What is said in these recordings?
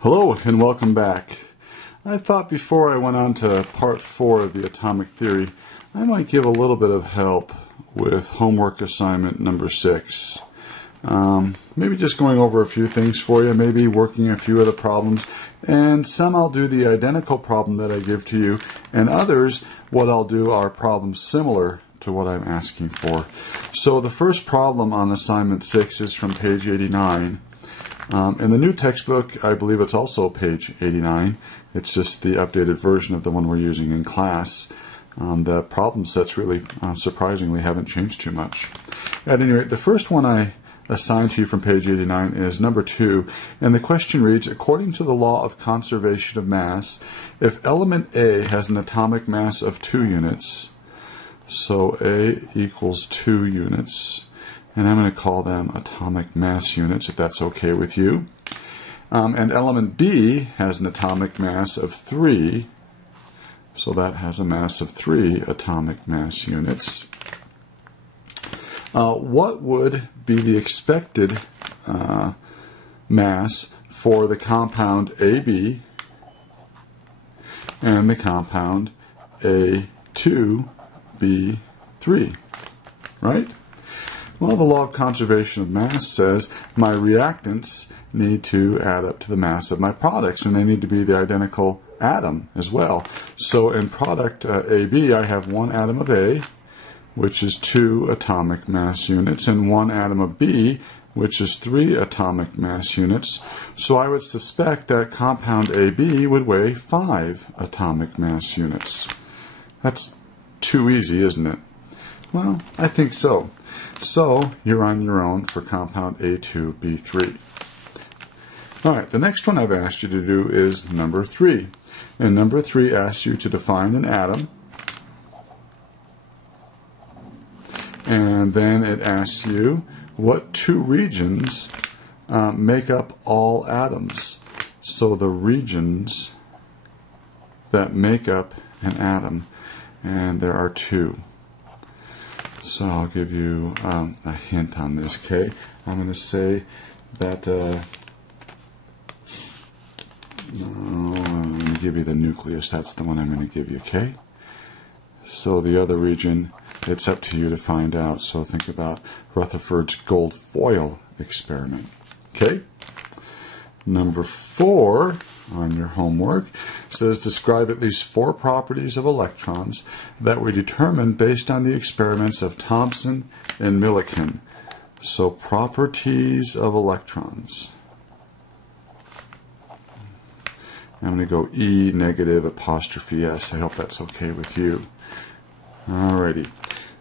Hello and welcome back. I thought before I went on to part 4 of the atomic theory, I might give a little bit of help with homework assignment number 6. Maybe just going over a few things for you, maybe working a few of the problems, and some I'll do the identical problem that I give to you, and others, what I'll do are problems similar to what I'm asking for. So the first problem on assignment 6 is from page 89. In the new textbook, I believe it's also page 89. It's just the updated version of the one we're using in class. The problem sets really, surprisingly, haven't changed too much. At any rate, the first one I assigned to you from page 89 is number 2, and the question reads, according to the law of conservation of mass, if element A has an atomic mass of 2 units, so A equals 2 units, and I'm going to call them atomic mass units, if that's okay with you. And element B has an atomic mass of 3, so that has a mass of 3 atomic mass units. What would be the expected mass for the compound AB and the compound A2B3, right? Well, the law of conservation of mass says my reactants need to add up to the mass of my products, and they need to be the identical atom as well. So in product AB, I have 1 atom of A, which is 2 atomic mass units, and 1 atom of B, which is 3 atomic mass units. So I would suspect that compound AB would weigh 5 atomic mass units. That's too easy, isn't it? Well, I think so. So you're on your own for compound A2B3. Alright, the next one I've asked you to do is number 3. And number 3 asks you to define an atom. And then it asks you what 2 regions make up all atoms. So the regions that make up an atom, and there are 2. So I'll give you a hint on this, okay? I'm going to say that, I'm going to give you the nucleus. That's the one I'm going to give you, okay? So the other region, it's up to you to find out. So think about Rutherford's gold foil experiment, okay? Number 4 on your homework says describe at least 4 properties of electrons that were determined based on the experiments of Thomson and Millikan. So properties of electrons. I'm going to go E negative apostrophe S. I hope that's okay with you. Alrighty.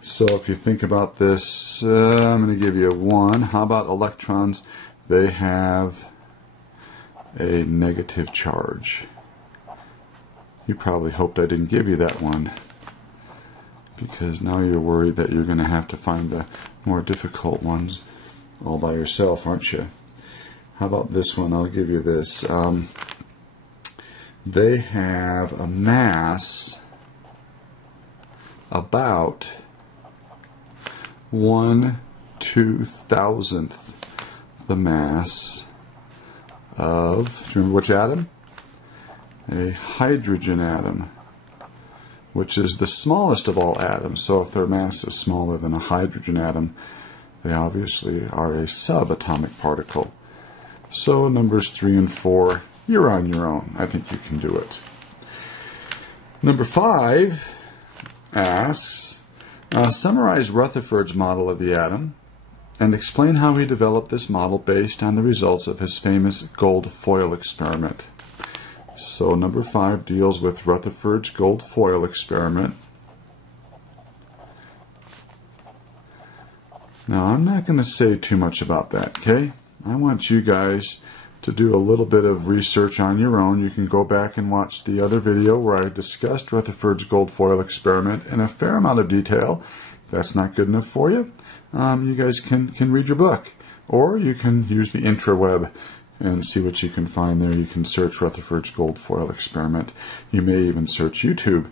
So if you think about this, I'm going to give you 1. How about electrons? They have a negative charge. You probably hoped I didn't give you that one, because now you're worried that you're going to have to find the more difficult ones all by yourself, aren't you? How about this one? I'll give you this. They have a mass about 1/2000th the mass of, do you remember which atom? A hydrogen atom, which is the smallest of all atoms. So if their mass is smaller than a hydrogen atom, they obviously are a subatomic particle. So numbers 3 and 4, you're on your own. I think you can do it. Number 5 asks, summarize Rutherford's model of the atom and explain how he developed this model based on the results of his famous gold foil experiment. So number 5 deals with Rutherford's gold foil experiment. Now I'm not going to say too much about that, okay? I want you guys to do a little bit of research on your own. You can go back and watch the other video where I discussed Rutherford's gold foil experiment in a fair amount of detail. If that's not good enough for you, you guys can read your book, or you can use the intraweb and see what you can find there. You can search Rutherford's gold foil experiment. You may even search YouTube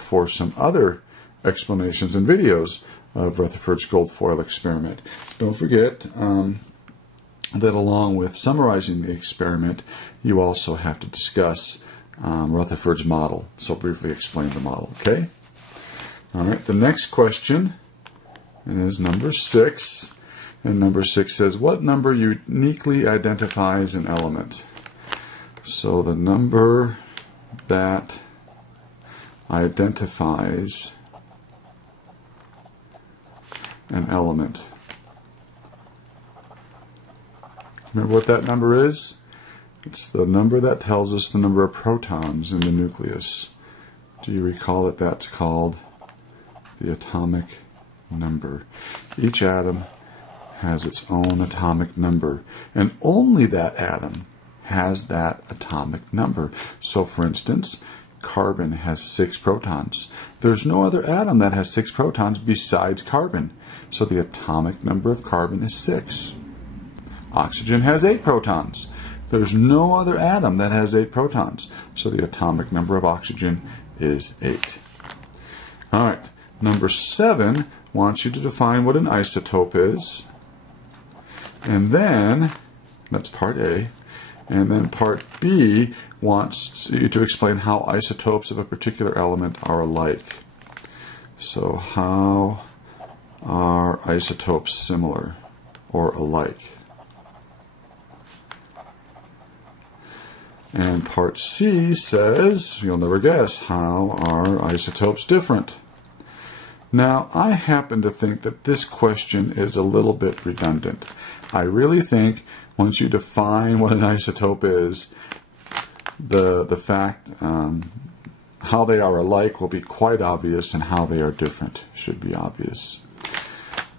for some other explanations and videos of Rutherford's gold foil experiment. Don't forget, that along with summarizing the experiment, you also have to discuss Rutherford's model. So briefly explain the model, okay? All right, the next question is number 6. And number 6 says, what number uniquely identifies an element? So the number that identifies an element. Remember what that number is? It's the number that tells us the number of protons in the nucleus. Do you recall that that's called the atomic number? Each atom has its own atomic number, and only that atom has that atomic number. So for instance, carbon has 6 protons. There's no other atom that has 6 protons besides carbon. So the atomic number of carbon is 6. Oxygen has 8 protons. There's no other atom that has 8 protons. So the atomic number of oxygen is 8. All right, number 7 wants you to define what an isotope is. And then, that's part A. And then part B wants you to explain how isotopes of a particular element are alike. So how are isotopes similar or alike? And part C says, you'll never guess, how are isotopes different? Now, I happen to think that this question is a little bit redundant. I really think once you define what an isotope is, the fact how they are alike will be quite obvious, and how they are different should be obvious.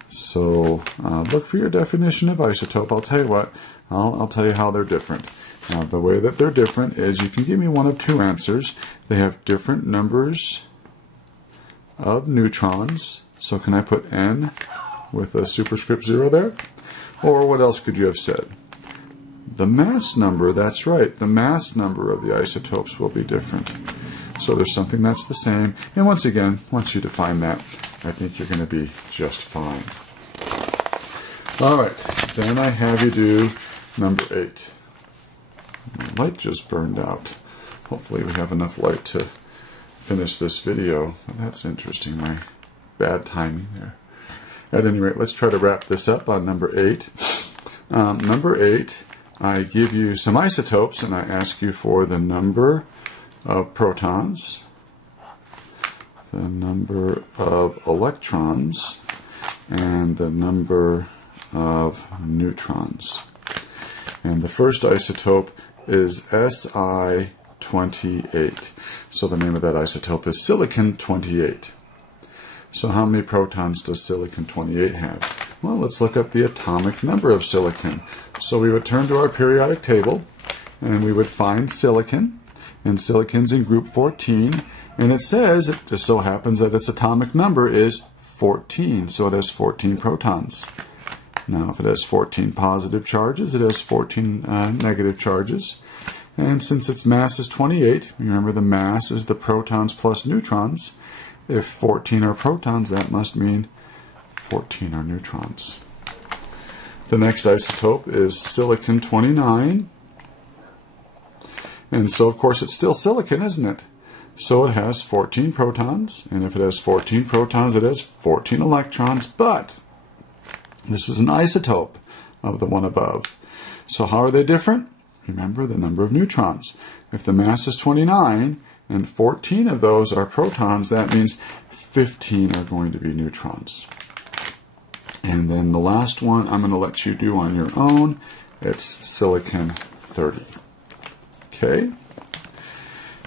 So look for your definition of isotope. I'll tell you what, I'll tell you how they're different. Now, the way that they're different is you can give me one of 2 answers. They have different numbers of neutrons. So can I put N with a superscript 0 there? Or what else could you have said? The mass number, that's right, the mass number of the isotopes will be different. So there's something that's the same. And once again, once you define that, I think you're going to be just fine. All right, then I have you do number 8. My light just burned out. Hopefully we have enough light to finish this video. That's interesting, my bad timing there. At any rate, let's try to wrap this up on number 8. Number 8, I give you some isotopes and I ask you for the number of protons, the number of electrons, and the number of neutrons. And the first isotope is Si-28. So the name of that isotope is silicon-28. So how many protons does silicon-28 have? Well, let's look up the atomic number of silicon. So we would turn to our periodic table, and we would find silicon. And silicon's in group 14. And it says, it just so happens that its atomic number is 14. So it has 14 protons. Now, if it has 14 positive charges, it has 14 negative charges. And since its mass is 28, remember the mass is the protons plus neutrons. If 14 are protons, that must mean 14 are neutrons. The next isotope is silicon-29. And so, of course, it's still silicon, isn't it? So it has 14 protons. And if it has 14 protons, it has 14 electrons. But this is an isotope of the one above. So how are they different? Remember the number of neutrons. If the mass is 29 and 14 of those are protons, that means 15 are going to be neutrons. And then the last one I'm going to let you do on your own. It's silicon-30. Okay.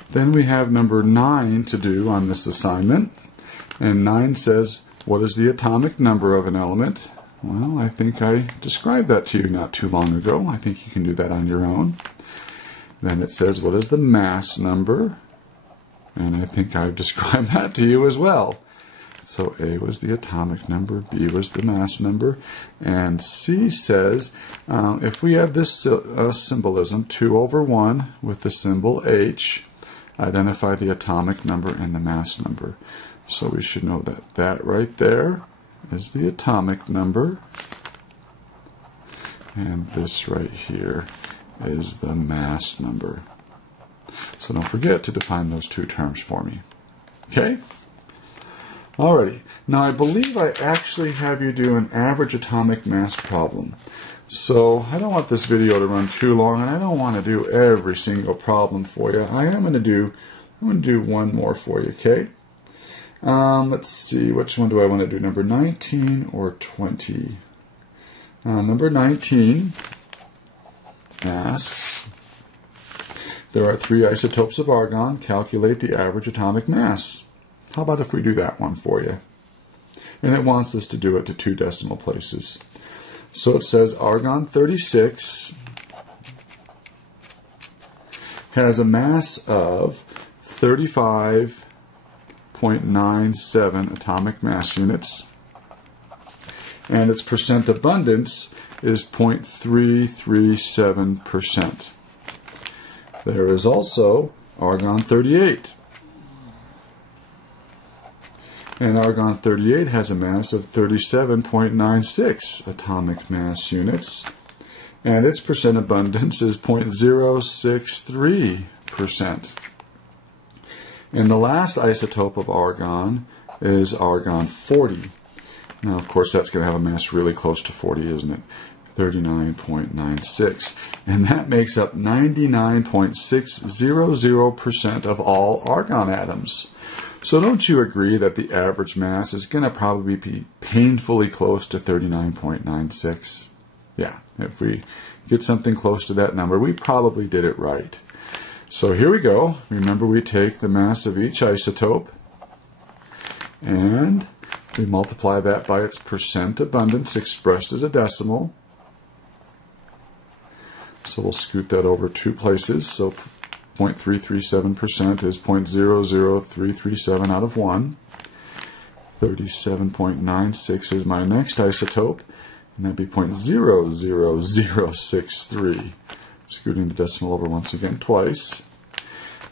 Then we have number 9 to do on this assignment. And 9 says, what is the atomic number of an element? Well, I think I described that to you not too long ago. I think you can do that on your own. Then it says, what is the mass number? And I think I've described that to you as well. So A was the atomic number, B was the mass number, and C says, if we have this symbolism, 2 over 1 with the symbol H, identify the atomic number and the mass number. So we should know that that right there is the atomic number. And this right here is the mass number. So don't forget to define those two terms for me. Okay? Alrighty. Now I believe I actually have you do an average atomic mass problem. So I don't want this video to run too long, and I don't want to do every single problem for you. I'm going to do one more for you, okay? Let's see, which one do I want to do? Number 19 or 20? Number 19 asks, there are 3 isotopes of argon. Calculate the average atomic mass. How about if we do that one for you? And it wants us to do it to 2 decimal places. So it says argon 36 has a mass of 35.97 atomic mass units, and its percent abundance is 0.337%. There is also argon 38. And argon 38 has a mass of 37.96 atomic mass units, and its percent abundance is 0.063%. And the last isotope of argon is argon 40. Now, of course, that's going to have a mass really close to 40, isn't it? 39.96. And that makes up 99.600% of all argon atoms. So don't you agree that the average mass is going to probably be painfully close to 39.96? Yeah, if we get something close to that number, we probably did it right. So here we go. Remember, we take the mass of each isotope and we multiply that by its percent abundance expressed as a decimal. So we'll scoot that over 2 places. So 0.337% is 0.00337 out of 1. 37.96 is my next isotope, and that'd be 0.00063. Scooting the decimal over once again twice.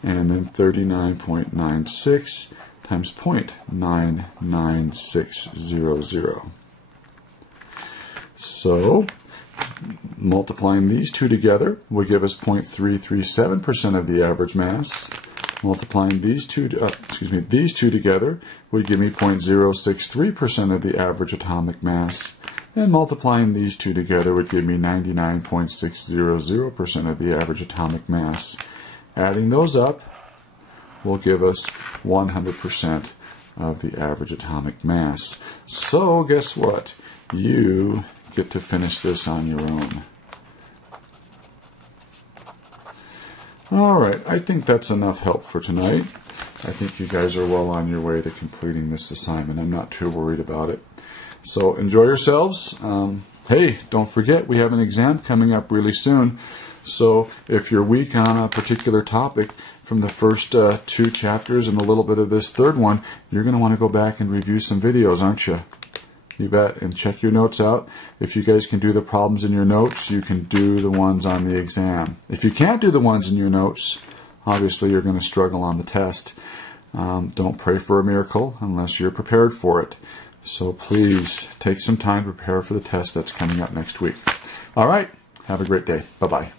And then 39.96 times 0.99600. So multiplying these two together will give us 0.337% of the average mass. Multiplying these two together would give me 0.063% of the average atomic mass. And multiplying these two together would give me 99.600% of the average atomic mass. Adding those up will give us 100% of the average atomic mass. So guess what? You get to finish this on your own. Alright, I think that's enough help for tonight. I think you guys are well on your way to completing this assignment. I'm not too worried about it. So enjoy yourselves. Hey, don't forget, we have an exam coming up really soon. So if you're weak on a particular topic from the first 2 chapters and a little bit of this third one, you're going to want to go back and review some videos, aren't you? You bet. And check your notes out. If you guys can do the problems in your notes, you can do the ones on the exam. If you can't do the ones in your notes, obviously you're going to struggle on the test. Don't pray for a miracle unless you're prepared for it. So please take some time to prepare for the test that's coming up next week. All right. Have a great day. Bye-bye.